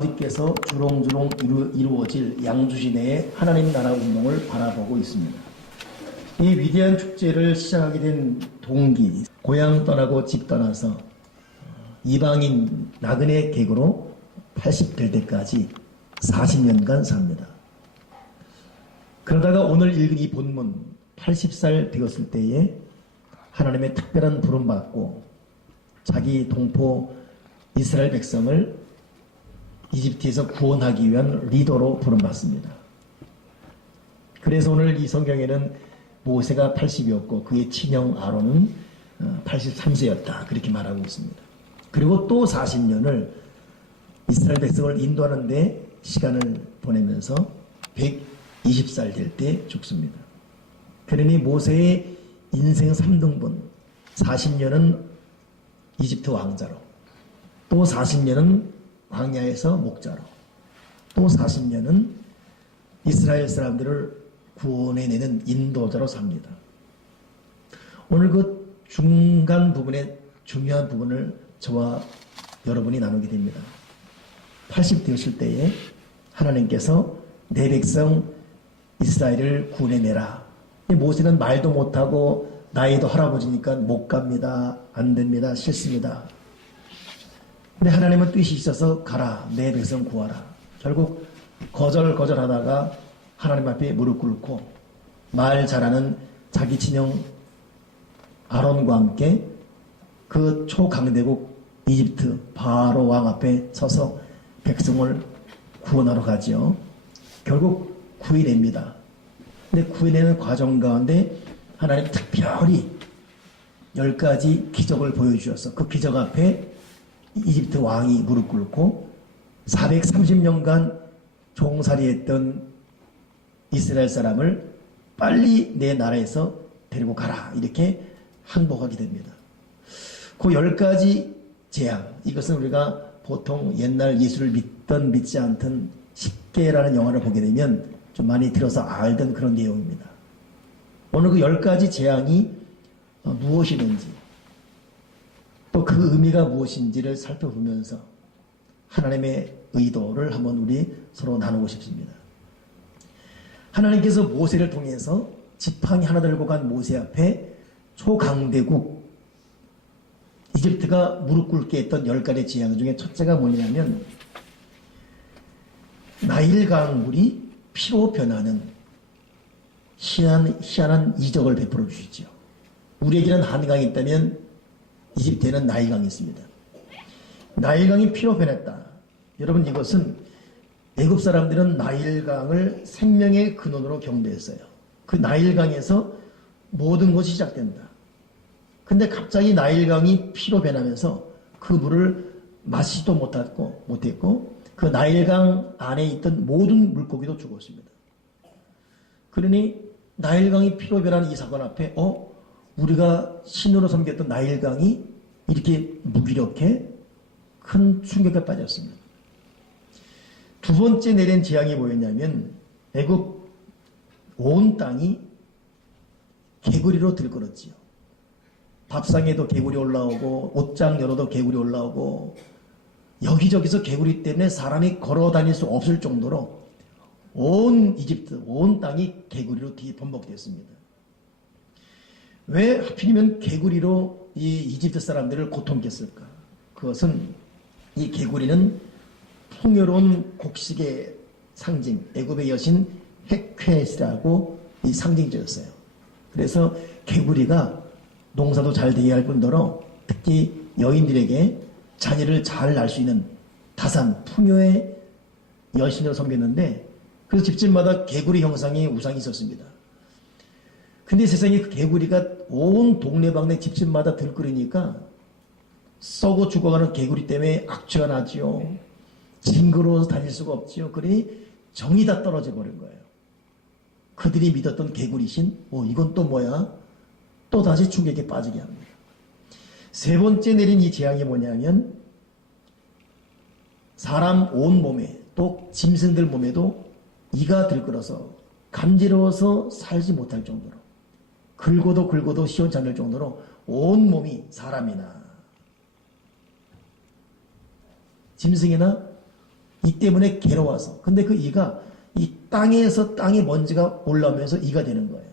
아버지께서 주렁주렁 이루어질 양주시 내의 하나님 나라 운동을 바라보고 있습니다. 이 위대한 축제를 시작하게 된 동기, 고향 떠나고 집 떠나서 이방인 나그네 객으로 80 될 때까지 40년간 삽니다. 그러다가 오늘 읽은 이 본문 80살 되었을 때에 하나님의 특별한 부름 받고 자기 동포 이스라엘 백성을 이집트에서 구원하기 위한 리더로 부름받습니다. 그래서 오늘 이 성경에는 모세가 80이었고 그의 친형 아론은 83세였다 그렇게 말하고 있습니다. 그리고 또 40년을 이스라엘 백성을 인도하는 데 시간을 보내면서 120살 될 때 죽습니다. 그러니 모세의 인생 3등분 40년은 이집트 왕자로, 또 40년은 광야에서 목자로, 또 40년은 이스라엘 사람들을 구원해내는 인도자로 삽니다. 오늘 그 중간 부분의 중요한 부분을 저와 여러분이 나누게 됩니다. 80 되었을 때에 하나님께서 내 백성 이스라엘을 구원해내라. 모세는 말도 못하고 나이도 할아버지니까 못 갑니다. 안 됩니다. 싫습니다. 근데 하나님은 뜻이 있어서 가라. 내 백성 구하라. 결국 거절하다가 하나님 앞에 무릎 꿇고 말 잘하는 자기 친형 아론과 함께 그 초강대국 이집트 바로 왕 앞에 서서 백성을 구원하러 가지요. 결국 구해냅니다. 근데 구해내는 과정 가운데 하나님 특별히 10가지 기적을 보여주셔서 그 기적 앞에 이집트 왕이 무릎 꿇고 430년간 종살이했던 이스라엘 사람을 빨리 내 나라에서 데리고 가라 이렇게 항복하게 됩니다. 그 10가지 재앙, 이것은 우리가 보통 옛날 예수를 믿던 믿지 않던 십계라는 영화를 보게 되면 좀 많이 들어서 알던 그런 내용입니다. 오늘 그 10가지 재앙이 무엇이든지 또 그 의미가 무엇인지를 살펴보면서 하나님의 의도를 한번 우리 서로 나누고 싶습니다. 하나님께서 모세를 통해서 지팡이 하나 들고 간 모세 앞에 초강대국 이집트가 무릎 꿇게 했던 10가지 재앙 중에 첫째가 뭐냐면 나일강 물이 피로 변하는 희한한 이적을 베풀어 주시죠. 우리에게는 한강이 있다면 이집트에는 나일강이 있습니다. 나일강이 피로 변했다. 여러분, 이것은 애굽 사람들은 나일강을 생명의 근원으로 경배했어요. 그 나일강에서 모든 것이 시작된다. 근데 갑자기 나일강이 피로 변하면서 그 물을 마시지도 못했고 그 나일강 안에 있던 모든 물고기도 죽었습니다. 그러니 나일강이 피로 변하는 이 사건 앞에 우리가 신으로 섬겼던 나일강이 이렇게 무기력해 큰 충격에 빠졌습니다. 두 번째 내린 재앙이 뭐였냐면 애굽 온 땅이 개구리로 들끓었지요. 밥상에도 개구리 올라오고 옷장 열어도 개구리 올라오고 여기저기서 개구리 때문에 사람이 걸어 다닐 수 없을 정도로 온 이집트, 온 땅이 개구리로 번복되었습니다. 왜 하필이면 개구리로 이 이집트 사람들을 고통했을까? 그것은 이 개구리는 풍요로운 곡식의 상징, 애굽의 여신 헤크에스라고 이 상징지었어요. 그래서 개구리가 농사도 잘 되게 할 뿐더러 특히 여인들에게 자녀를 잘 낳을 수 있는 다산, 풍요의 여신으로 섬겼는데 그래서 집집마다 개구리 형상의 우상이 있었습니다. 근데 세상에 그 개구리가 온 동네방네 집집마다 들끓으니까 썩어 죽어가는 개구리 때문에 악취가 나지요. 징그러워서 다닐 수가 없지요. 그러니 정이 다 떨어져 버린 거예요. 그들이 믿었던 개구리신, 이건 또 뭐야? 또 다시 충격에 빠지게 합니다. 세 번째 내린 이 재앙이 뭐냐면 사람 온 몸에 또 짐승들 몸에도 이가 들끓어서 간지러워서 살지 못할 정도로 긁어도 시원치 않을 정도로 온 몸이 사람이나 짐승이나 이 때문에 괴로워서. 근데 그 이가 이 땅에서 땅에 먼지가 올라오면서 이가 되는 거예요.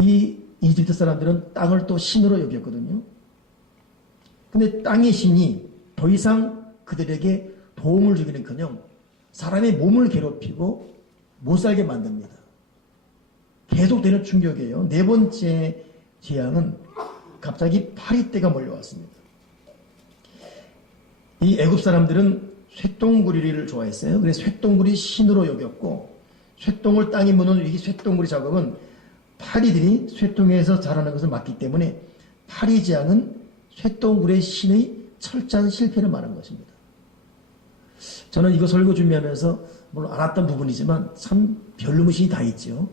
이 이집트 사람들은 땅을 또 신으로 여겼거든요. 근데 땅의 신이 더 이상 그들에게 도움을 주기는커녕 사람의 몸을 괴롭히고 못 살게 만듭니다. 계속되는 충격이에요. 네 번째 재앙은 갑자기 파리떼가 몰려왔습니다. 이 애굽 사람들은 쇠똥구리를 좋아했어요. 그래서 쇠똥구리 신으로 여겼고, 쇠똥을 땅에 무는 이 쇠똥구리 작업은 파리들이 쇠똥에서 자라는 것을 막기 때문에 파리 재앙은 쇠똥구리의 신의 철저한 실패를 말한 것입니다. 저는 이거 설교 준비하면서 물론 알았던 부분이지만 참 별놈의 신이 다 있죠.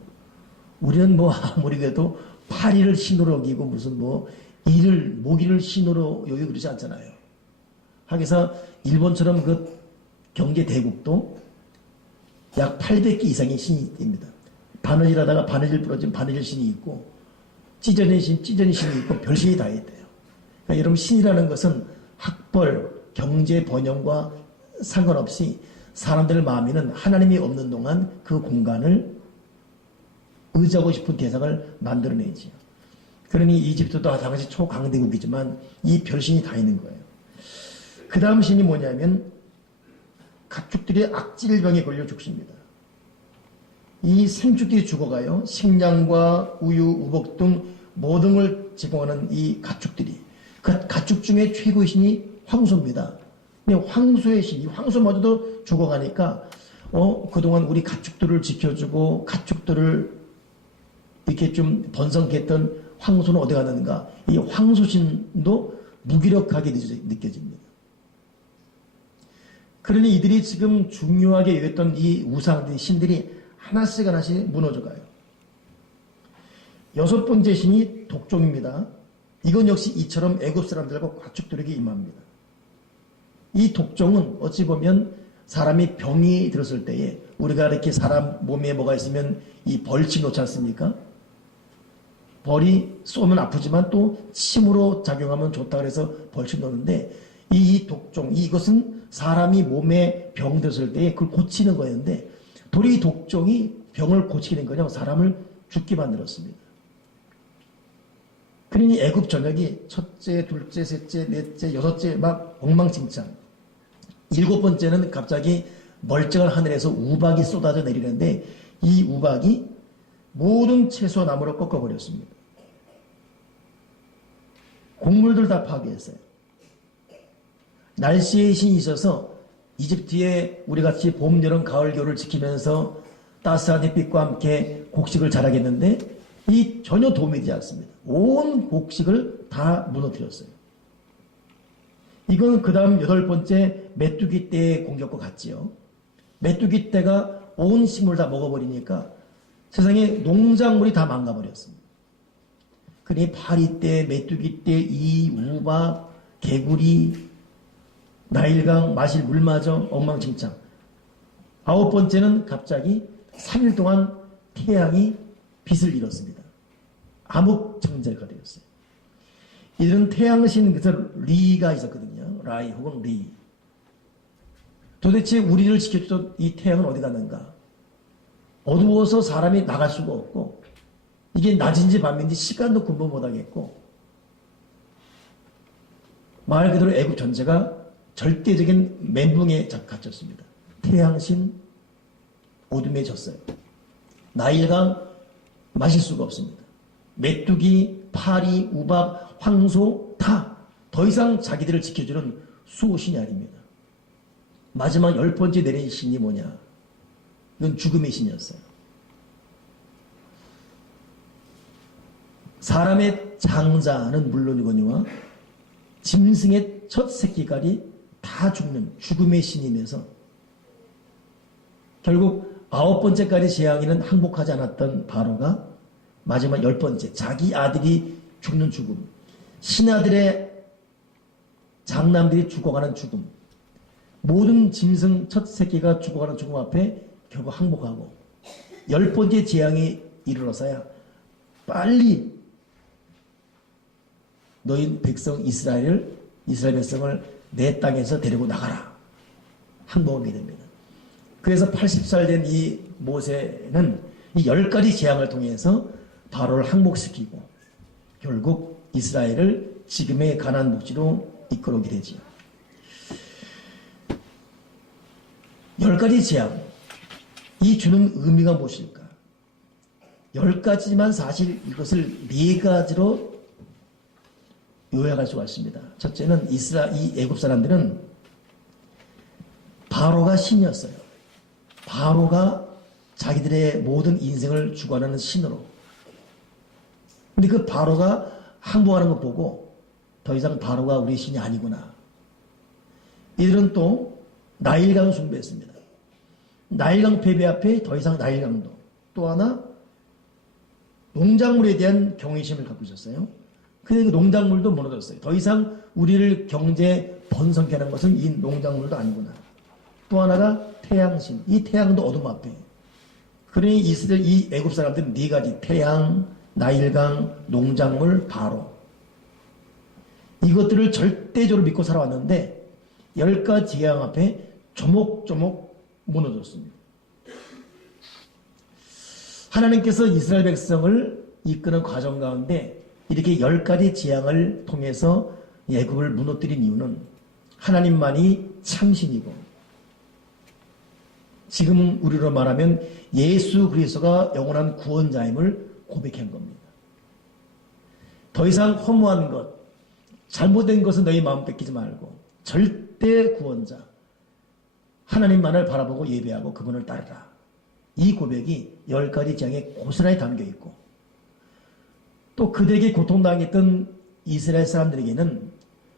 우리는 뭐 아무리 그래도 파리를 신으로 여기고 무슨 뭐 이를 모기를 신으로 여기고 그러지 않잖아요. 하기사 일본처럼 그 경제 대국도 약 800개 이상의 신이 됩니다. 바느질 하다가 바느질 부러진 바느질 신이 있고 찢어진 신이 있고 별신이 다 있대요. 그러니까 여러분 신이라는 것은 학벌, 경제 번영과 상관없이 사람들 마음에는 하나님이 없는 동안 그 공간을 의지하고 싶은 대상을 만들어내지요. 그러니 이집트도 당시 초강대국이지만 이 별신이 다 있는 거예요. 그 다음 신이 뭐냐면 가축들이 악질병에 걸려 죽습니다. 이 생축들이 죽어가요. 식량과 우유, 우복 등 모든 걸 제공하는 이 가축들이. 그 가축 중에 최고의 신이 황소입니다. 황소의 신, 이 황소마저도 죽어가니까 그동안 우리 가축들을 지켜주고 가축들을 이렇게 좀 번성했던 황소는 어디 갔는가? 이 황소신도 무기력하게 느껴집니다. 그러니 이들이 지금 중요하게 여겼던 이 우상들이 신들이 하나씩 무너져가요. 여섯 번째 신이 독종입니다. 이건 역시 이처럼 애굽 사람들과 가축들에게 임합니다. 이 독종은 어찌 보면 사람이 병이 들었을 때에 우리가 이렇게 사람 몸에 뭐가 있으면 이 벌침 놓지 않습니까? 벌이 쏘면 아프지만 또 침으로 작용하면 좋다 그래서 벌침 놓는데 이 독종, 이것은 사람이 몸에 병 들었을 때에 그걸 고치는 거였는데 도리 독종이 병을 고치는 거냐 사람을 죽게 만들었습니다. 그러니 애굽 전역이 첫째, 둘째, 셋째, 넷째, 여섯째 막 엉망진창. 일곱 번째는 갑자기 멀쩡한 하늘에서 우박이 쏟아져 내리는데 이 우박이 모든 채소와 나무를 꺾어버렸습니다. 곡물들 다 파괴했어요. 날씨의 신이 있어서 이집트에 우리같이 봄, 여름, 가을, 겨울을 지키면서 따스한 햇빛과 함께 곡식을 자라겠는데 이 전혀 도움이 되지 않습니다. 온 곡식을 다 무너뜨렸어요. 이건 그 다음 여덟 번째 메뚜기 떼의 공격과 같지요. 메뚜기 떼가 온 식물 다 먹어버리니까 세상에 농작물이 다 망가버렸습니다. 그러니 파리떼, 메뚜기 떼, 이, 우박, 개구리, 나일강, 마실 물마저 엉망진창. 아홉 번째는 갑자기 3일 동안 태양이 빛을 잃었습니다. 암흑정제가 되었어요. 이들은 태양신 그래서 리가 있었거든요. 라이 혹은 리. 도대체 우리를 지켜주던 이 태양은 어디 갔는가? 어두워서 사람이 나갈 수가 없고 이게 낮인지 밤인지 시간도 구분 못하겠고 말 그대로 애굽 전체가 절대적인 멘붕에 갇혔습니다. 태양신 어둠에 졌어요. 나일강 마실 수가 없습니다. 메뚜기, 파리, 우박, 황소 다 더 이상 자기들을 지켜주는 수호신이 아닙니다. 마지막 열 번째 내린 신이 뭐냐? 이건 죽음의 신이었어요. 사람의 장자는 물론이거니와 짐승의 첫 새끼까지 다 죽는 죽음의 신이면서 결국 아홉 번째까지 재앙에는 항복하지 않았던 바로가 마지막 열 번째 자기 아들이 죽는 죽음, 신하들의 장남들이 죽어가는 죽음, 모든 짐승 첫 새끼가 죽어가는 죽음 앞에 결국 항복하고 열 번째 재앙이 이르러서야 빨리 너희 백성 이스라엘 백성을 내 땅에서 데리고 나가라. 항복하게 됩니다. 그래서 80살 된 이 모세는 이 10가지 재앙을 통해서 바로를 항복시키고 결국 이스라엘을 지금의 가나안 복지로 이끌어오게 되지요. 10가지 재앙, 이 주는 의미가 무엇일까? 10가지만 사실 이것을 4가지로 요약할 수가 있습니다. 첫째는 이 애굽 사람들은 바로가 신이었어요. 바로가 자기들의 모든 인생을 주관하는 신으로. 근데 그 바로가 항복하는 것 보고 더 이상 바로가 우리 신이 아니구나. 이들은 또 나일강을 숭배했습니다. 나일강 패배 앞에 더 이상 나일강도. 또 하나 농작물에 대한 경외심을 갖고 있었어요. 그래서 그 농작물도 무너졌어요. 더 이상 우리를 경제 번성케 하는 것은 이 농작물도 아니구나. 또 하나가 태양신. 이 태양도 어둠 앞에. 그러니 이 애굽 사람들은 4가지. 태양, 나일강, 농작물, 바로. 이것들을 절대적으로 믿고 살아왔는데 10가지 재앙 앞에 조목조목 무너졌습니다. 하나님께서 이스라엘 백성을 이끄는 과정 가운데 이렇게 10가지 재앙을 통해서 애굽을 무너뜨린 이유는 하나님만이 참신이고 지금 우리로 말하면 예수 그리스도가 영원한 구원자임을 고백한 겁니다. 더 이상 허무한 것, 잘못된 것은 너희 마음 뺏기지 말고 절대 구원자 하나님만을 바라보고 예배하고 그분을 따르라. 이 고백이 10가지 재앙에 고스란히 담겨있고 또 그들에게 고통당했던 이스라엘 사람들에게는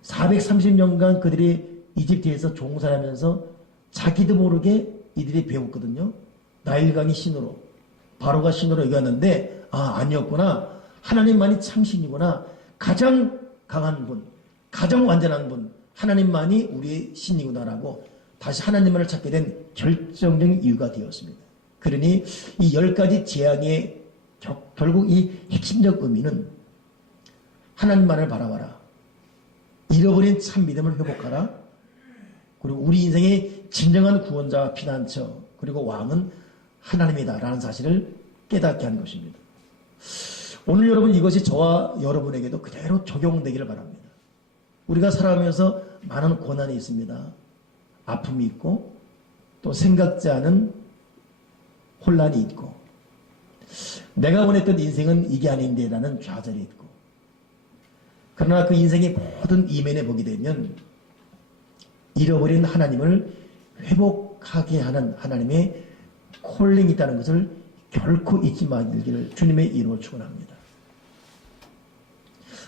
430년간 그들이 이집트에서 종살하면서 자기도 모르게 이들이 배웠거든요. 나일강이 신으로 바로가 신으로 여겼는데 아니었구나. 하나님만이 참신이구나. 가장 강한 분, 가장 완전한 분 하나님만이 우리의 신이구나라고 다시 하나님만을 찾게 된 결정적인 이유가 되었습니다. 그러니 이 10가지 재앙의 결국 이 핵심적 의미는 하나님만을 바라봐라. 잃어버린 참 믿음을 회복하라. 그리고 우리 인생의 진정한 구원자와 피난처 그리고 왕은 하나님이다라는 사실을 깨닫게 하는 것입니다. 오늘 여러분 이것이 저와 여러분에게도 그대로 적용되기를 바랍니다. 우리가 살아가면서 많은 고난이 있습니다. 아픔이 있고 또 생각지 않은 혼란이 있고 내가 원했던 인생은 이게 아닌데라는 좌절이 있고 그러나 그 인생의 모든 이면에 보게 되면 잃어버린 하나님을 회복하게 하는 하나님의 콜링이 있다는 것을 결코 잊지 말기를 주님의 이름으로 축원합니다.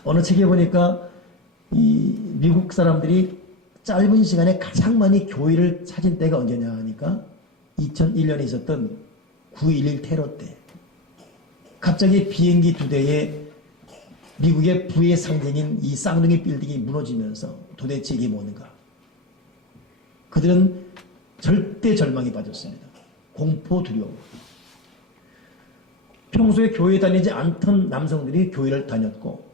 어느 책에 보니까 이 미국 사람들이 짧은 시간에 가장 많이 교회를 찾은 때가 언제냐 하니까 2001년에 있었던 9.11 테러 때 갑자기 비행기 2대에 미국의 부의 상징인 이 쌍둥이 빌딩이 무너지면서 도대체 이게 뭔가 그들은 절대 절망에 빠졌습니다. 공포 두려움. 평소에 교회 다니지 않던 남성들이 교회를 다녔고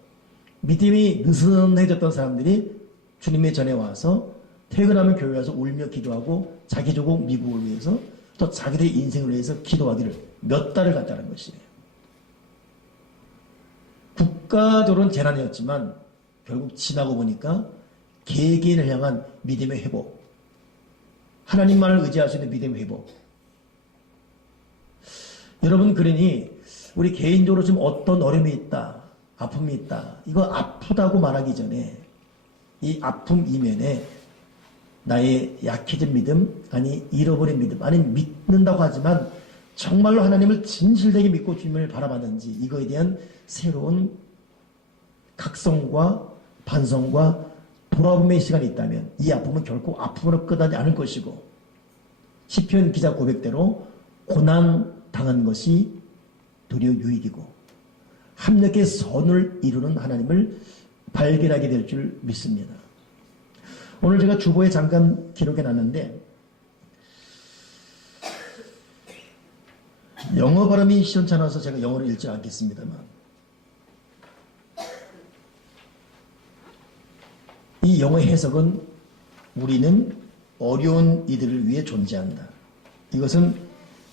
믿음이 느슨해졌던 사람들이 주님의 전에 와서 퇴근하면 교회 와서 울며 기도하고 자기 조국 미국을 위해서 또 자기들의 인생을 위해서 기도하기를 몇 달을 갔다는 것이에요. 국가적으로는 재난이었지만 결국 지나고 보니까 개개인을 향한 믿음의 회복, 하나님만을 의지할 수 있는 믿음의 회복. 여러분 그러니 우리 개인적으로 지금 어떤 어려움이 있다, 아픔이 있다. 이거 아프다고 말하기 전에 이 아픔 이면에 나의 약해진 믿음, 아니 잃어버린 믿음, 아니 믿는다고 하지만 정말로 하나님을 진실되게 믿고 주님을 바라봤는지 이거에 대한 새로운 각성과 반성과 돌아봄의 시간이 있다면 이 아픔은 결코 아픔으로 끝나지 않을 것이고 시편 기자 고백대로 고난 당한 것이 도리어 유익이고 합력의 선을 이루는 하나님을 발견하게 될 줄 믿습니다. 오늘 제가 주보에 잠깐 기록해 놨는데 영어 발음이 시원찮아서 제가 영어를 읽지 않겠습니다만 이 영어 해석은 우리는 어려운 이들을 위해 존재한다. 이것은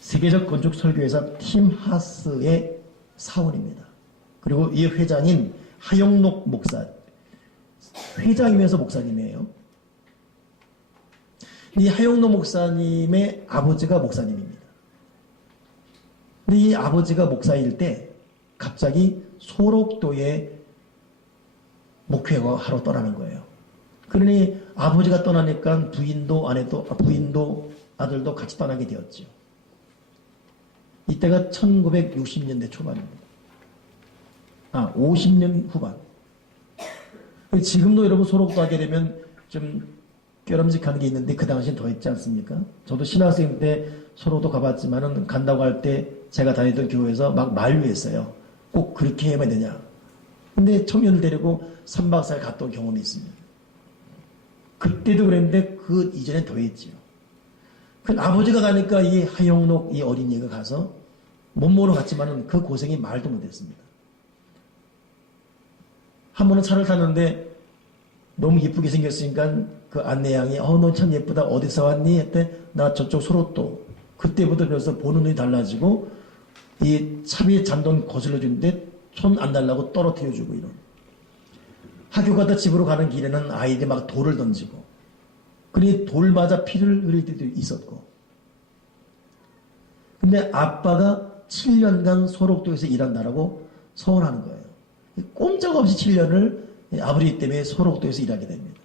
세계적 건축 설교회사 팀 하스의 사원입니다. 그리고 이 회장인 하영록 목사, 회장이면서 목사님이에요. 이 하영록 목사님의 아버지가 목사님입니다. 근데 이 아버지가 목사일 때 갑자기 소록도에 목회하러 떠나는 거예요. 그러니 아버지가 떠나니까 부인도 아들도 같이 떠나게 되었죠. 이때가 1960년대 초반입니다. 50년 후반. 지금도 여러분 소록도 하게 되면 좀 껴름직한 게 있는데 그 당시엔 더 있지 않습니까? 저도 신학생 때 소록도 가봤지만은 간다고 할 때 제가 다니던 교회에서 막 만류했어요. 꼭 그렇게 해야 되냐. 근데 청년을 데리고 3박 4일 갔던 경험이 있습니다. 그때도 그랬는데 그 이전에 더 했지요. 그 아버지가 가니까 이 하영록 이 어린이가 가서 못 모르고 갔지만은 그 고생이 말도 못했습니다. 한 번은 차를 탔는데 너무 예쁘게 생겼으니까 그 안내양이 너 참 예쁘다 어디서 왔니? 했대. 나 저쪽 소록도. 그때부터 벌써 보는 눈이 달라지고 이 차비에 잔돈 거슬러 주는데 손 안 달라고 떨어뜨려 주고 이런. 학교 가다 집으로 가는 길에는 아이들이 막 돌을 던지고 그러니 돌 맞아 피를 흘릴 때도 있었고. 근데 아빠가 7년간 소록도에서 일한다라고 서운하는 거예요. 꼼짝없이 7년을 아버지 때문에 소록도에서 일하게 됩니다.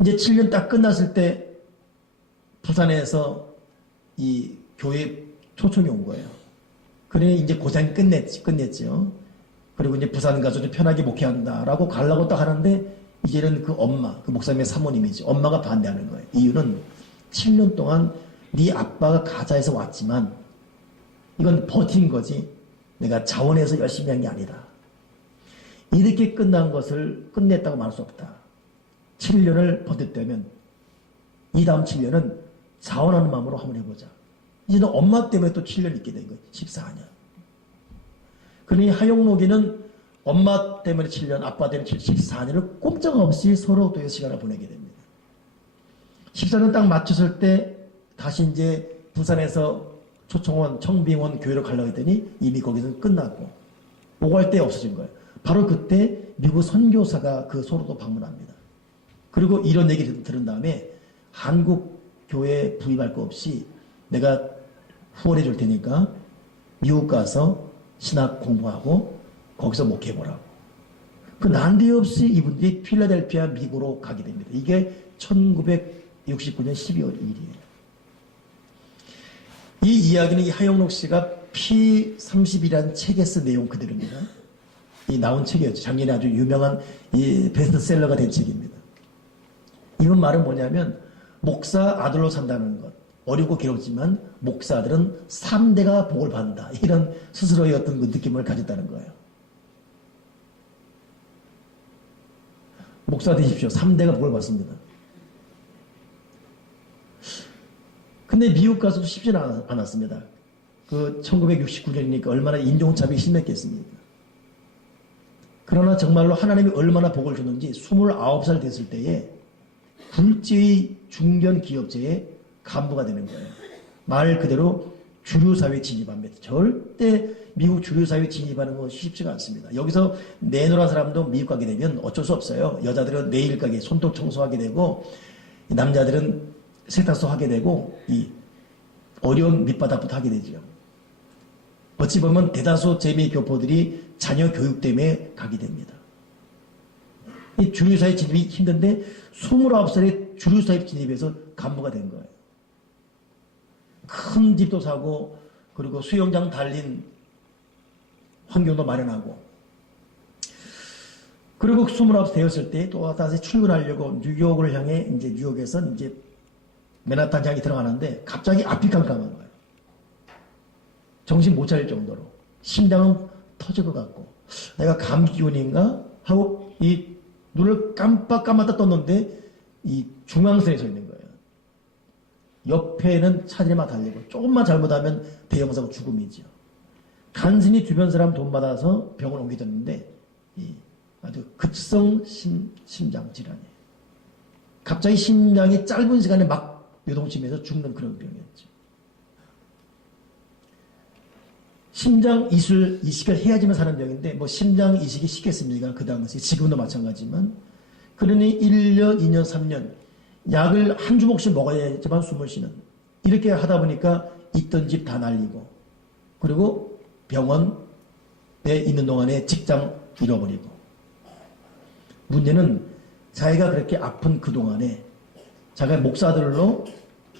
이제 7년 딱 끝났을 때 부산에서 이 교회 초청이 온 거예요. 그래 이제 고생 끝냈죠. 그리고 이제 부산 가서 좀 편하게 목회한다라고 가려고 딱 하는데 이제는 그 엄마, 그 목사님의 사모님이지 엄마가 반대하는 거예요. 이유는 7년 동안 네 아빠가 가자해서 왔지만 이건 버틴 거지 내가 자원해서 열심히 한 게 아니다. 이렇게 끝난 것을 끝냈다고 말할 수 없다. 7년을 버텼다면 이 다음 7년은 자원하는 마음으로 한번 해보자. 이제는 엄마 때문에 또 7년 있게 된 거예요. 14년. 그러니 하용록이는 엄마 때문에 7년, 아빠 때문에 14년을 꼼짝없이 소록도에서 시간을 보내게 됩니다. 14년 딱 맞췄을 때 다시 이제 부산에서 초청원, 청빙원 교회로 가려고 했더니 이미 거기서는 끝났고 오갈 데 없어진 거예요. 바로 그때 미국 선교사가 그 소록도 방문합니다. 그리고 이런 얘기를 들은 다음에 한국 교회에 부임할 거 없이 내가 후원해 줄 테니까 미국 가서 신학 공부하고 거기서 목회해보라고. 그 난데없이 이분들이 필라델피아 미국으로 가게 됩니다. 이게 1969년 12월 1일이에요. 이 이야기는 이 하영록 씨가 P30이라는 책에 쓴 내용 그대로입니다. 이 나온 책이었죠. 작년에 아주 유명한 이 베스트셀러가 된 책입니다. 이건 말은 뭐냐면 목사 아들로 산다는 것. 어렵고 괴롭지만 목사들은 3대가 복을 받는다. 이런 스스로의 어떤 그 느낌을 가졌다는 거예요. 목사 되십시오. 3대가 복을 받습니다. 근데 미국 가서도 쉽지는 않았습니다. 그 1969년이니까 얼마나 인종차별이 심했겠습니까? 그러나 정말로 하나님이 얼마나 복을 줬는지 29살 됐을 때에 굴지의 중견 기업체의 간부가 되는 거예요. 말 그대로 주류사회에 진입합니다. 절대 미국 주류사회에 진입하는 건 쉽지가 않습니다. 여기서 내노란 사람도 미국 가게 되면 어쩔 수 없어요. 여자들은 네일 가게 손톱 청소하게 되고 남자들은 세탁소 하게 되고 이 어려운 밑바닥부터 하게 되죠. 어찌 보면 대다수 재미 교포들이 자녀 교육 때문에 가게 됩니다. 이 주류사회 진입이 힘든데 29살에 주류사회 진입해서 간부가 된 거예요. 큰 집도 사고 그리고 수영장 달린 환경도 마련하고 그리고 29 되었을 때 또 다시 출근하려고 뉴욕을 향해 이제 뉴욕에서 이제 맨하탄 향이 들어가는데 갑자기 앞이 깜깜한 거예요. 정신 못 차릴 정도로 심장은 터질 것 같고 내가 감기 기운인가 하고 이 눈을 깜빡깜빡 떴는데 이 중앙선에 서 있는 거예요. 옆에는 차들이 막 달리고 조금만 잘못하면 대형사고 죽음이죠. 간신히 주변 사람 돈 받아서 병원 옮겨졌는데 이 아주 급성 심장 질환이에요. 갑자기 심장이 짧은 시간에 막 요동치면서 죽는 그런 병이었죠. 심장 이식을 해야지만 사는 병인데 뭐 심장 이식이 쉽겠습니까? 그 당시 지금도 마찬가지지만 그러니 1년, 2년, 3년 약을 한 주먹씩 먹어야지만 숨을 쉬는 이렇게 하다 보니까 있던 집 다 날리고 그리고 병원에 있는 동안에 직장 잃어버리고 문제는 자기가 그렇게 아픈 그동안에 자기가 목사들로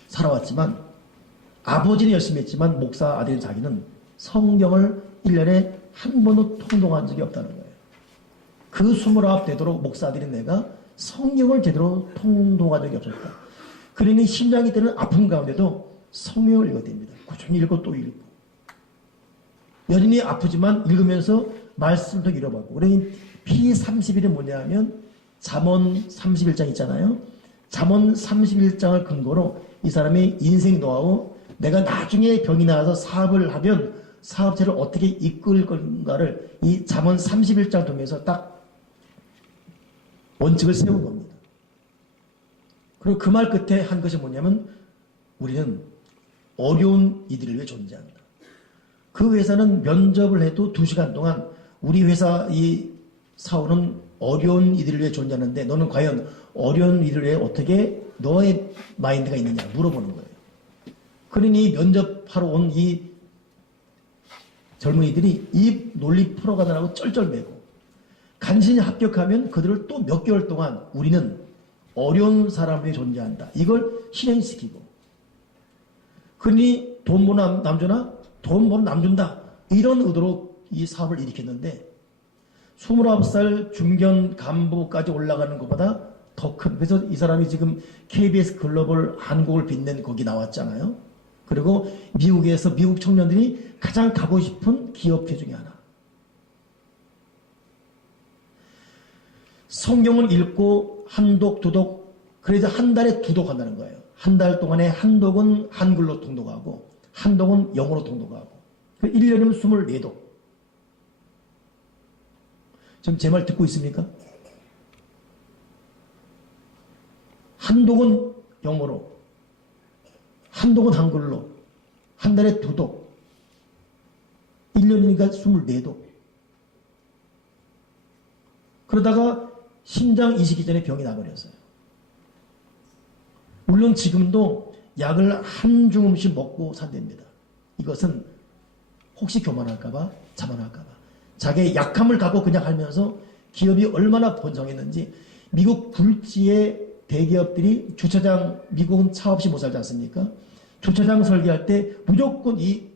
살아왔지만 아버지는 열심히 했지만 목사 아들인 자기는 성경을 1년에 한 번도 통독한 적이 없다는 거예요. 그 29 되도록 목사들인 내가 성경을 제대로 통독한 적이 없었다. 그러니 심장이 때는 아픈 가운데도 성경을 읽어야 됩니다. 꾸준히 읽고 또 읽고. 여전히 아프지만 읽으면서 말씀도 잃어봤고. 그러니 P31이 뭐냐면 잠언 31장 있잖아요. 잠언 31장을 근거로 이 사람의 인생 노하우 내가 나중에 병이 나서 사업을 하면 사업체를 어떻게 이끌 건가를 이 잠언 31장 통해서 딱 원칙을 세운 겁니다. 그리고 그 말 끝에 한 것이 뭐냐면 우리는 어려운 이들을 위해 존재한다. 그 회사는 면접을 해도 2시간 동안 우리 회사 이 사원은 어려운 이들을 위해 존재하는데 너는 과연 어려운 이들을 위해 어떻게 너의 마인드가 있느냐 물어보는 거예요. 그러니 면접하러 온 이 젊은이들이 이 논리 풀어가느라고 쩔쩔매고 간신히 합격하면 그들을 또 몇 개월 동안 우리는 어려운 사람을 위해 존재한다. 이걸 실행시키고 그러니 돈 버는 남주나 돈 버는 남준다. 이런 의도로 이 사업을 일으켰는데 29살 중견 간부까지 올라가는 것보다 더 큰 그래서 이 사람이 지금 KBS 글로벌 한국을 빛낸 거기 나왔잖아요. 그리고 미국에서 미국 청년들이 가장 가고 싶은 기업체 중에 하나. 성경을 읽고 한독, 두독 그래서 한 달에 2독 한다는 거예요. 한 달 동안에 한독은 한글로 통독하고 한독은 영어로 통독하고 1년이면 24독. 지금 제 말 듣고 있습니까? 한독은 영어로 한독은 한글로 한 달에 2독 1년이니까 24독. 그러다가 심장 이식이 전에 병이 나버렸어요. 물론 지금도 약을 한 주먹씩 먹고 산답니다. 이것은 혹시 교만할까봐 자만할까봐 자기의 약함을 갖고 그냥 하면서 기업이 얼마나 번성했는지 미국 굴지의 대기업들이 주차장 미국은 차 없이 못 살지 않습니까? 주차장 설계할 때 무조건 이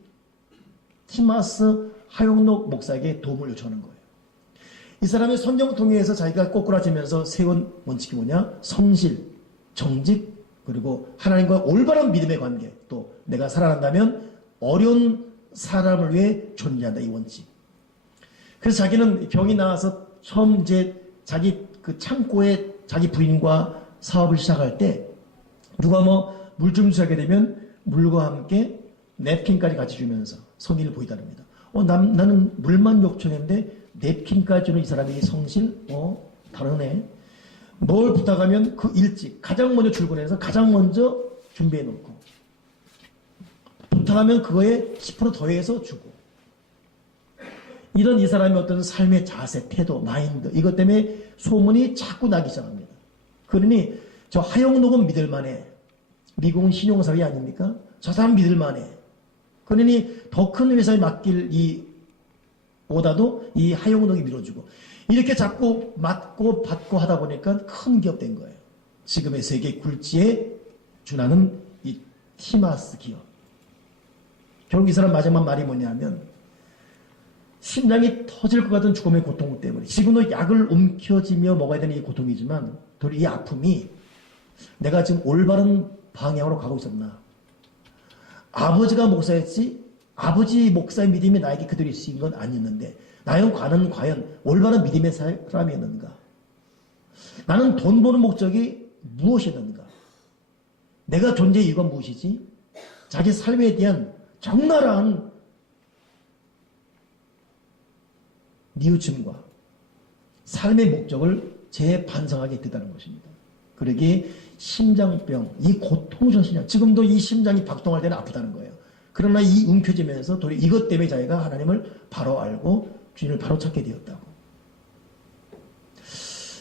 티마스 하용록 목사에게 도움을 요청하는 거예요. 이 사람의 성경 통해서 자기가 꼬꾸라지면서 세운 원칙이 뭐냐? 성실, 정직, 그리고 하나님과 올바른 믿음의 관계, 또 내가 살아난다면 어려운 사람을 위해 존재한다. 이 원칙. 그래서 자기는 병이 나와서 처음 이제 자기 그 창고에 자기 부인과 사업을 시작할 때 누가 뭐 물 좀 주게 되면 물과 함께 냅킨까지 같이 주면서 성의를 보이다릅니다. 나는 물만 요청했는데 냅킨까지 주는 이 사람이 성실? 다르네. 뭘 부탁하면 그 일찍 가장 먼저 출근해서 가장 먼저 준비해 놓고 부탁하면 그거에 10% 더해서 주고 이런 이 사람의 어떤 삶의 자세, 태도, 마인드 이것 때문에 소문이 자꾸 나기 시작합니다. 그러니 저 하용록은 믿을만해. 미국은 신용사회 아닙니까? 저 사람 믿을만해. 그러니 더 큰 회사에 맡길 이 오다도 이 하용록이 밀어주고 이렇게 자꾸 맡고 받고 하다 보니까 큰 기업 된 거예요. 지금의 세계 굴지에 준하는 이 티마스 기업. 결국 이 사람 마지막 말이 뭐냐면 심장이 터질 것 같은 죽음의 고통 때문에 지금도 약을 움켜쥐며 먹어야 되는 이 고통이지만 이 아픔이 내가 지금 올바른 방향으로 가고 있었나. 아버지가 목사였지 아버지 목사의 믿음이 나에게 그대로 있은 건 아니었는데 나는 과연 올바른 믿음의 사람이었는가. 나는 돈 버는 목적이 무엇이었는가. 내가 존재의 이유가 무엇이지. 자기 삶에 대한 적나라한 뉘우침과 삶의 목적을 재반성하게 됐다는 것입니다. 그러기에 심장병, 이 고통스러운 심장, 지금도 이 심장이 박동할 때는 아프다는 거예요. 그러나 이 움켜쥐면서 도리어 이것 때문에 자기가 하나님을 바로 알고 주님을 바로 찾게 되었다고.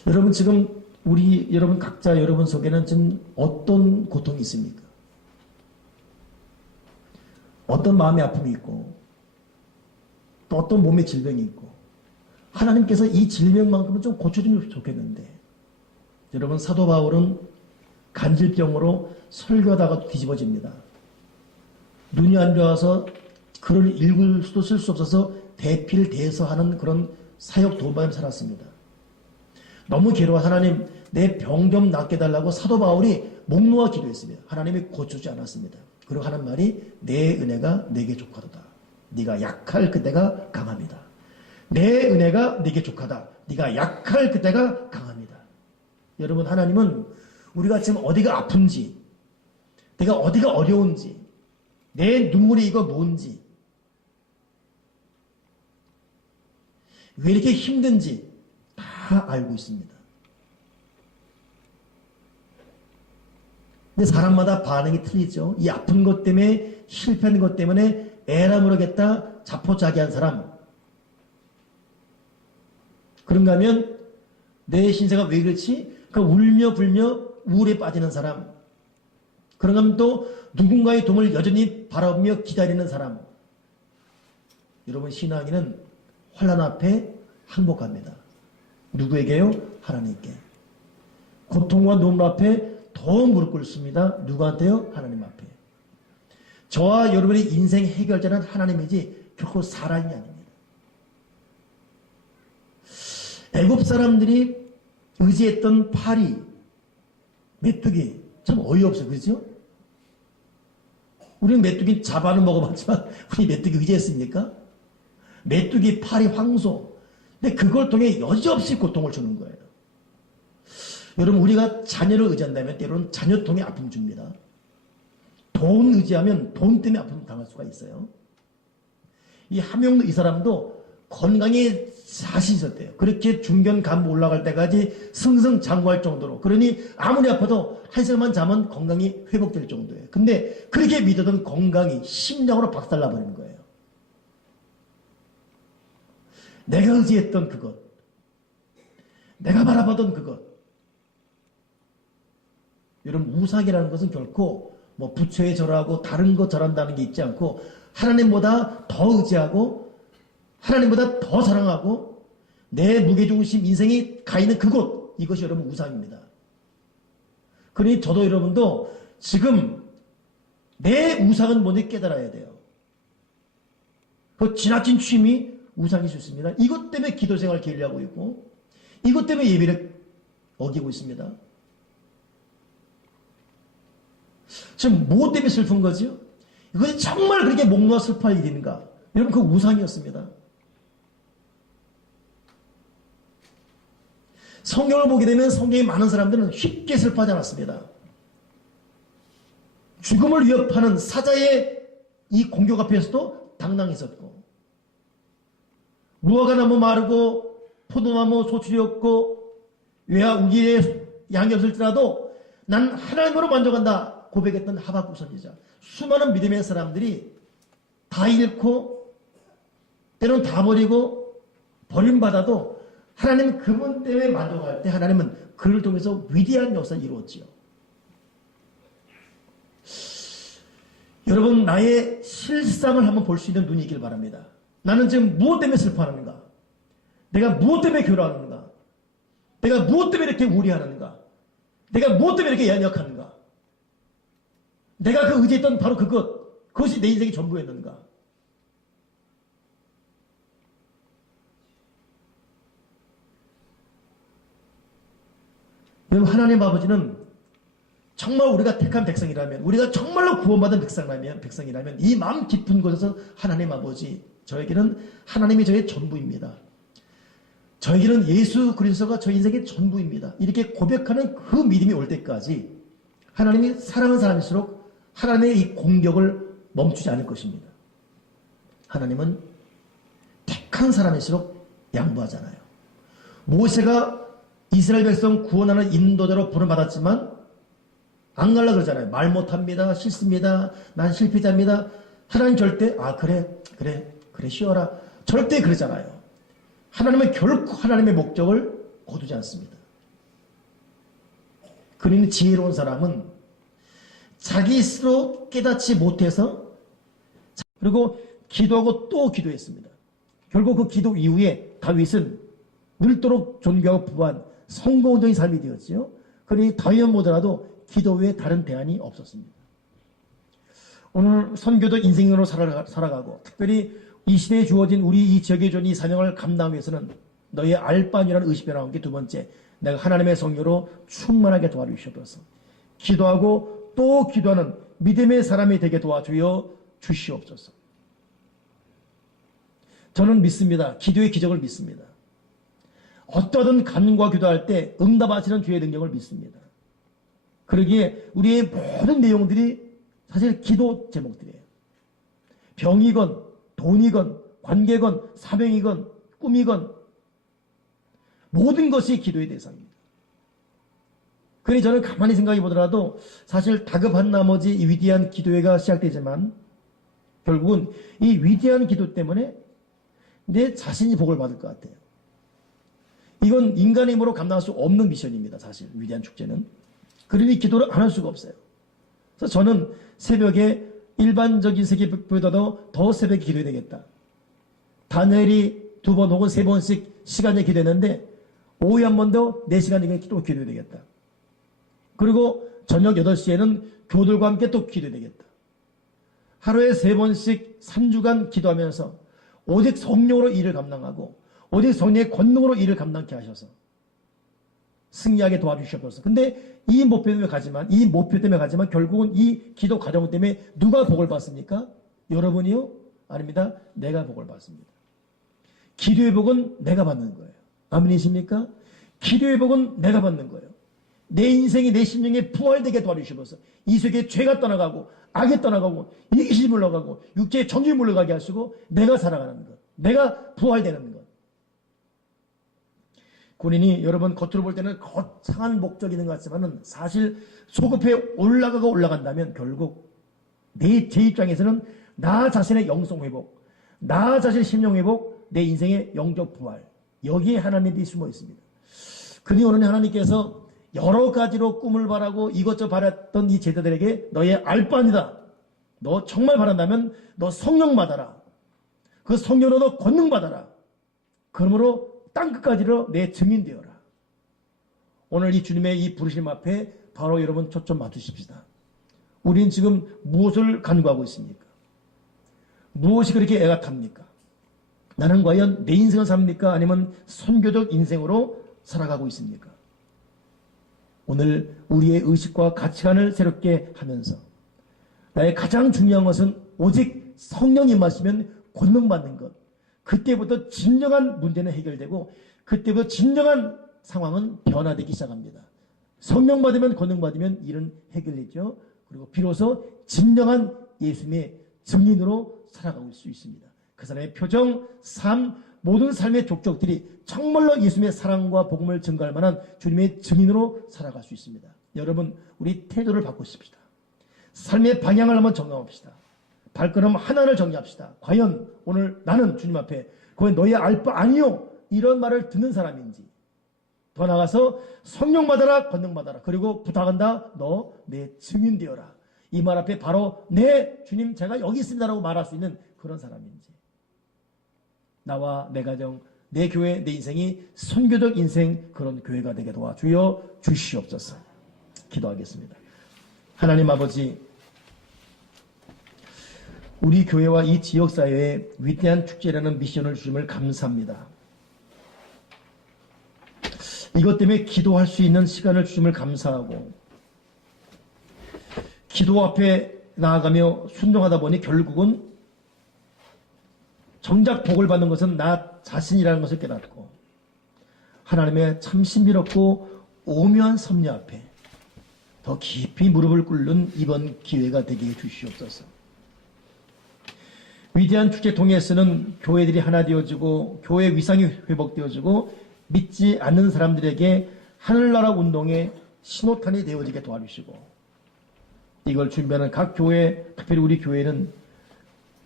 여러분 지금 여러분 각자 여러분 속에는 지금 어떤 고통이 있습니까? 어떤 마음의 아픔이 있고 또 어떤 몸의 질병이 있고 하나님께서 이 질병만큼은 좀 고쳐주면 좋겠는데 여러분 사도 바울은 간질병으로 설교하다가 뒤집어집니다. 눈이 안 좋아서 글을 읽을 수도 쓸 수 없어서 대필대서하는 그런 사역 도마에 살았습니다. 너무 괴로워 하나님 내 병 좀 낫게 해달라고 사도 바울이 목 놓아 기도했습니다. 하나님이 고쳐주지 않았습니다. 그리고 하는 말이 내 은혜가 내게 족하도다. 네가 약할 그때가 강합니다. 내 은혜가 네게 족하다. 네가 약할 그때가 강합니다. 여러분 하나님은 우리가 지금 어디가 아픈지 내가 어디가 어려운지 내 눈물이 이거 뭔지 왜 이렇게 힘든지 다 알고 있습니다. 근데 사람마다 반응이 틀리죠. 이 아픈 것 때문에 실패하는 것 때문에 에라 모르겠다 자포자기한 사람 그런가 하면 내 신세가 왜 그렇지? 그러니까 울며 불며 우울에 빠지는 사람 그런가 하면 또 누군가의 도움을 여전히 바라보며 기다리는 사람 여러분 신앙인은 환난 앞에 항복합니다. 누구에게요? 하나님께. 고통과 눈물 앞에 더 무릎 꿇습니다. 누구한테요? 하나님 앞에. 저와 여러분의 인생 해결자는 하나님이지 결코 사람이 아닙니다. 애굽 사람들이 의지했던 파리, 메뚜기 참 어이없어요. 그렇죠? 우리는 메뚜기 잡아는 먹어봤지만 우리 메뚜기 의지했습니까? 메뚜기, 파리, 황소 근데 그걸 통해 여지없이 고통을 주는 거예요. 여러분 우리가 자녀를 의지한다면 때로는 자녀 통해 아픔 줍니다. 돈 의지하면 돈 때문에 아픔 당할 수가 있어요. 이 함영도 이 사람도 건강에 자신 있었대요. 그렇게 중견 간부 올라갈 때까지 승승장구할 정도로 그러니 아무리 아파도 한 시간만 자면 건강이 회복될 정도예요. 근데 그렇게 믿었던 건강이 심장으로 박살나버리는 거예요. 내가 의지했던 그것 내가 바라보던 그것 여러분 우상이라는 것은 결코 뭐 부처에 절하고 다른 것 절한다는 게 있지 않고 하나님보다 더 의지하고 하나님보다 더 사랑하고 내 무게중심 인생이 가 있는 그곳 이것이 여러분 우상입니다. 그러니 저도 여러분도 지금 내 우상은 뭔지 깨달아야 돼요. 그 지나친 취미 우상일 수 있습니다. 이것 때문에 기도생활 게을리하고 있고 이것 때문에 예배를 어기고 있습니다. 지금 뭐 때문에 슬픈 거죠? 이것이 정말 그렇게 목 놓아 슬퍼할 일인가? 여러분 그 우상이었습니다. 성경을 보게 되면 성경에 많은 사람들은 쉽게 슬퍼하지 않았습니다. 죽음을 위협하는 사자의 이 공격 앞에서도 당당했었고 무화과나무 마르고 포도나무 소출이 없고 외화 우기에 양이 없을지라도 난 하나님으로 만족한다 고백했던 하박국 선지자 수많은 믿음의 사람들이 다 잃고 때로는 다 버리고 버림받아도 하나님 그분 때문에 만족할 때 하나님은 그를 통해서 위대한 역사를 이루었지요. 여러분 나의 실상을 한번 볼 수 있는 눈이 있길 바랍니다. 나는 지금 무엇 때문에 슬퍼하는가? 내가 무엇 때문에 괴로워하는가? 내가 무엇 때문에 이렇게 우려하는가? 내가 무엇 때문에 이렇게 연약하는가? 내가 그 의지했던 바로 그것이 내 인생의 전부였는가? 여러분 하나님 아버지는 정말 우리가 택한 백성이라면 우리가 정말로 구원받은 백성이라면 이 마음 깊은 곳에서 하나님 아버지 저에게는 하나님이 저의 전부입니다. 저에게는 예수 그리스도가 저 인생의 전부입니다. 이렇게 고백하는 그 믿음이 올 때까지 하나님이 사랑하는 사람일수록 하나님의 이 공격을 멈추지 않을 것입니다. 하나님은 택한 사람일수록 양보하잖아요. 모세가 이스라엘 백성 구원하는 인도자로 부름받았지만 안 갈라 그러잖아요. 말 못합니다. 싫습니다. 난 실패자입니다. 하나님 절대 그래 쉬어라. 절대 그러잖아요. 하나님은 결코 하나님의 목적을 거두지 않습니다. 그러니 지혜로운 사람은 자기 스스로 깨닫지 못해서 그리고 기도하고 또 기도했습니다. 결국 그 기도 이후에 다윗은 늘도록 존귀하고 부한 성공적인 삶이 되었지요. 그러니 다윗만 보더라도 기도 외에 다른 대안이 없었습니다. 오늘 선교도 인생으로 살아가고 특별히 이 시대에 주어진 우리 이 지역에 주어진 이 사명을 감당하기 위해서는 너의 알바니라는 의식이 나온 게 두 번째, 내가 하나님의 성령으로 충만하게 도와주시옵소서. 기도하고 또 기도하는 믿음의 사람이 되게 도와주어 주시옵소서. 저는 믿습니다. 기도의 기적을 믿습니다. 어떠한 간구와 기도할 때 응답하시는 주의 능력을 믿습니다. 그러기에 우리의 모든 내용들이 사실 기도 제목들이에요. 병이건 돈이건 관계건 사명이건 꿈이건 모든 것이 기도의 대상입니다. 그러니 저는 가만히 생각해 보더라도 사실 다급한 나머지 이 위대한 기도회가 시작되지만 결국은 이 위대한 기도 때문에 내 자신이 복을 받을 것 같아요. 이건 인간의 힘으로 감당할 수 없는 미션입니다. 사실 위대한 축제는. 그러니 기도를 안 할 수가 없어요. 그래서 저는 새벽에 일반적인 새벽보다도 더 새벽에 기도해야 되겠다. 다니엘이 2번 혹은 3번씩 시간에 기도했는데 오후에 한 번 더 4시간 정도 또 기도해야 되겠다. 그리고 저녁 8시에는 교들과 함께 또 기도해야 되겠다. 하루에 3번씩 3주간 기도하면서 오직 성령으로 일을 감당하고 오직 성령의 권능으로 일을 감당케 하셔서 승리하게 도와주시옵소서. 근데 이 목표 때문에 가지만 결국은 이 기도 과정 때문에 누가 복을 받습니까? 여러분이요? 아닙니다. 내가 복을 받습니다. 기도의 복은 내가 받는 거예요. 아멘이십니까? 기도의 복은 내가 받는 거예요. 내 인생이 내 심령에 부활되게 도와주시옵소서. 이 세계에 죄가 떠나가고 악이 떠나가고 이기심이 물러가고 육체의 정욕이 물러가게 하시고 내가 살아가는 것, 내가 부활되는 것. 군인이 여러분 겉으로 볼 때는 거창한 목적이 있는 것 같지만 사실 소급해 올라간다면 결국 제 입장에서는 나 자신의 영성 회복, 나 자신의 심령 회복, 내 인생의 영적 부활, 여기에 하나님이 숨어 있습니다. 그니 오늘 하나님께서 여러 가지로 꿈을 바라고 이것저것 바랐던 이 제자들에게 너의 알바니다. 너 정말 바란다면 너 성령 받아라. 그 성령으로 너 권능 받아라. 그러므로 땅끝까지로 내 증인 되어라. 오늘 이 주님의 이 부르심 앞에 바로 여러분 초점 맞추십시다. 우린 지금 무엇을 간구하고 있습니까? 무엇이 그렇게 애가 탑니까? 나는 과연 내 인생을 삽니까? 아니면 선교적 인생으로 살아가고 있습니까? 오늘 우리의 의식과 가치관을 새롭게 하면서 나의 가장 중요한 것은 오직 성령이 임하시면 권능받는 것. 그때부터 진정한 문제는 해결되고 그때부터 진정한 상황은 변화되기 시작합니다. 성령 받으면 권능 받으면 일은 해결되죠. 그리고 비로소 진정한 예수님의 증인으로 살아가고 수 있습니다. 그 사람의 표정, 삶, 모든 삶의 족적들이 정말로 예수님의 사랑과 복음을 증거할 만한 주님의 증인으로 살아갈 수 있습니다. 여러분, 우리 태도를 바꾸십시다. 삶의 방향을 한번 정함합시다. 발걸음 하나를 정리합시다. 과연 오늘 나는 주님 앞에 그건 너의 알바 아니요 이런 말을 듣는 사람인지, 더 나아가서 성령 받아라, 권능 받아라, 그리고 부탁한다, 너 내 증인 되어라, 이 말 앞에 바로 네 주님 제가 여기 있습니다라고 말할 수 있는 그런 사람인지, 나와 내 가정, 내 교회, 내 인생이 선교적 인생 그런 교회가 되게 도와주여 주시옵소서. 기도하겠습니다. 하나님 아버지, 우리 교회와 이 지역사회에 위대한 축제라는 미션을 주심을 감사합니다. 이것 때문에 기도할 수 있는 시간을 주심을 감사하고 기도 앞에 나아가며 순종하다 보니 결국은 정작 복을 받는 것은 나 자신이라는 것을 깨닫고 하나님의 참 신비롭고 오묘한 섭리 앞에 더 깊이 무릎을 꿇는 이번 기회가 되게 해주시옵소서. 위대한 축제 통해서는 교회들이 하나 되어지고 교회 위상이 회복되어지고 믿지 않는 사람들에게 하늘나라 운동의 신호탄이 되어지게 도와주시고, 이걸 준비하는 각 교회, 특별히 우리 교회는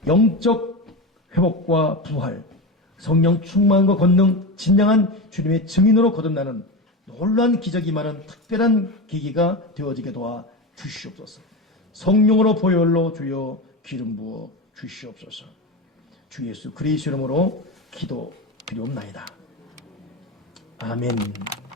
영적 회복과 부활, 성령 충만과 권능, 진정한 주님의 증인으로 거듭나는 놀라운 기적이 많은 특별한 계기가 되어지게 도와 주시옵소서. 성령으로 보혈로 주여 기름 부어 주시옵소서. 주 예수 그리스도 이름으로 기도드리옵나이다. 아멘.